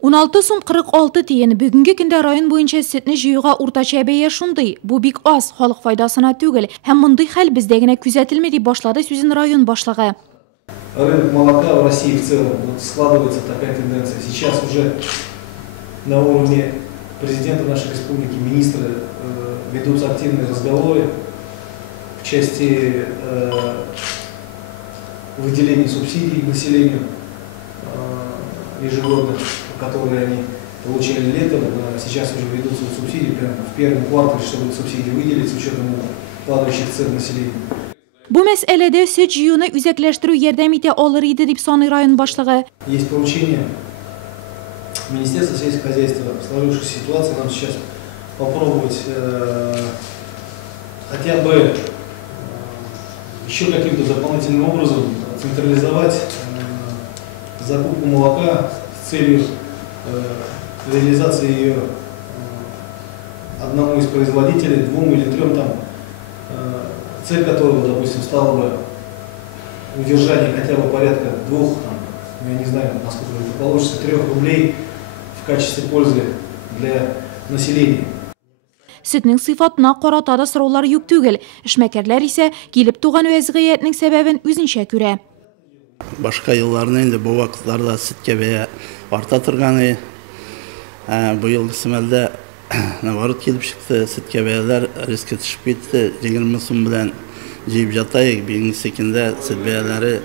16 сум 46 тиен. Бүгінгі күнде район бойынша сүтні жүйуға уртача бәйе шундай. Бу бик аз, халық файдасына түгел. Һәм мындай хәл бездә күзәтелмәде дип башлады сүзен район башлыгы. Рынок молока в России в целом складывается такая тенденция. Сейчас уже на уровне президента нашей республики, министры ведутся активные разговоры в части выделения субсидий населению ежегодно, которые они получали летом. Сейчас уже ведутся субсидии прямо в первом квартале, чтобы субсидии выделить с учетом падающих цен населения. Bu məsələdə süt jiyunu üzəkləşdirүү yardım ite alır idi дип саный район башлыгы. Есть поручение Министерства сельского хозяйства в сложившейся ситуации нам сейчас попробовать хотя бы еще каким-то дополнительным образом централизовать закупку молока с целью реализации ее одному из производителей, двум или трем там, цель которого, допустим, стала бы удержание хотя бы порядка 2, там, я не знаю, насколько это получится, 3 рублей в качестве пользы для населения. Sütнең сыйфатына карата да сораулар юк түгел. Эшмәкәрләр исә килеп туган вәзгыятьнең сәбәбен үзенчә күрә. Башка елларны инде бу вакытларда сөткә бәя арта торганы. Бу ел сымәлдә наоборот килеп чыкты, сөткә бәяләр резко төшеп китте. 20 сум белән җыеп җатайык. Бигенче көндә сөт бәяләре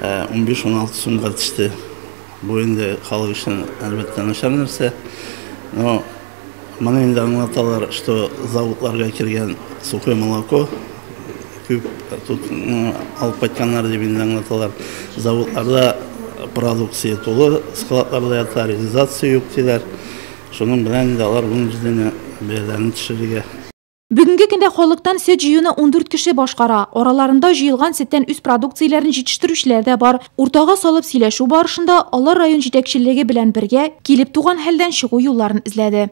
15-16 сумга төште. Бу инде халык өчен әлбәттә начар нәрсә. Но Маны инде аңлаталар, что заводларга киргән сухое молоко күп тут алып кайтканнар дип инде аңлаталар. Заводларда продукция тулы, складларда ята, реализация юк диләр. Шуның белән инде алар буның җидене бәяләрне төшерергә. Бүгінгі көндә халыктан сөт җыюны 14 кеше башкара. Араларында җыелган сөттән үз продукцияләрен җитештерүчеләр дә бар. Уртага салып сөйләшү барышында алар район җитәкчелеге белән бергә килеп туган хәлдән чыгу юлларын эзләде.